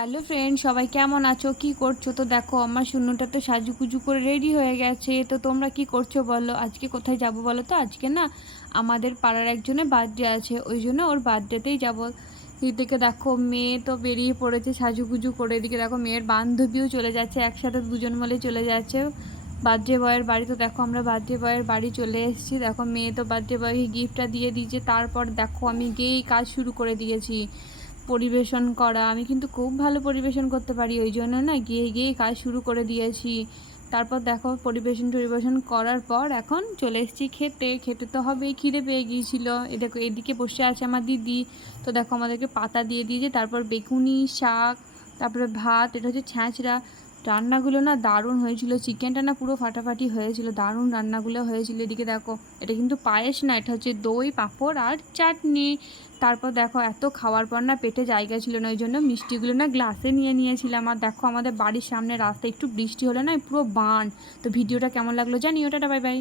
Hello friend, সবাই কেমন আছো, কি করছো? তো দেখো আমার শূন্যটা তো সাজুগুজু করে রেডি হয়ে গেছে। তো তোমরা কি করছো বলো? আজকে কোথায় যাব বলো তো? আজকে না আমাদের পাড়ার একজনের বার্থডে আছে, ওই জন্য ওর বার্থডেতেই যাবো। এদিকে দেখো মেয়ে তো বেরিয়ে পড়েছে সাজুগুজু করে, এদিকে দেখো মেয়ের বান্ধবীও চলে যাচ্ছে, একসাথে দুজন মিলে চলে যাচ্ছে বার্থডে বয়ের বাড়ি। তো দেখো আমরা বার্থডে বয়ের বাড়ি চলে এসেছি। দেখো মেয়ে তো বার্থডে বয়কে গিফটটা দিয়ে দিয়েছে, তারপর দেখো আমি গিয়েই কাজ শুরু করে দিয়েছি পরিবেশন করা। আমি কিন্তু খুব ভালো পরিবেশন করতে পারি, ওই জন্য না গিয়েই কাজ শুরু করে দিয়েছি। তারপর দেখো পরিবেশন করার পর এখন চলে এসেছি খেতে। খেতে তো হবেই, খিদে পেয়ে গিয়েছিল। দেখো এদিকে বসে আছে আমার দিদি। তো দেখো আমাদেরকে পাতা দিয়ে দিয়েছে, তারপর বেগুনি শাক, তারপরে ভাত। এটা হচ্ছে ছ্যাঁচড়া। রান্নাগুলো না দারুণ হয়েছিল, চিকেনটা না পুরো ফাটাফাটি হয়েছিল, দারুণ রান্নাগুলো হয়েছিল। এদিকে দেখো এটা কিন্তু পায়েস না, এটা হচ্ছে দই, পাঁপড় আর চাটনি। তারপর দেখো এত খাওয়ার পর না পেটে জায়গা ছিল না, ওই জন্য মিষ্টিগুলো না গ্লাসে নিয়েছিলাম। আর দেখো আমাদের বাড়ির সামনে রাস্তা, একটু বৃষ্টি হলে না পুরো বান। তো ভিডিওটা কেমন লাগলো জানিও। Tata, bye bye.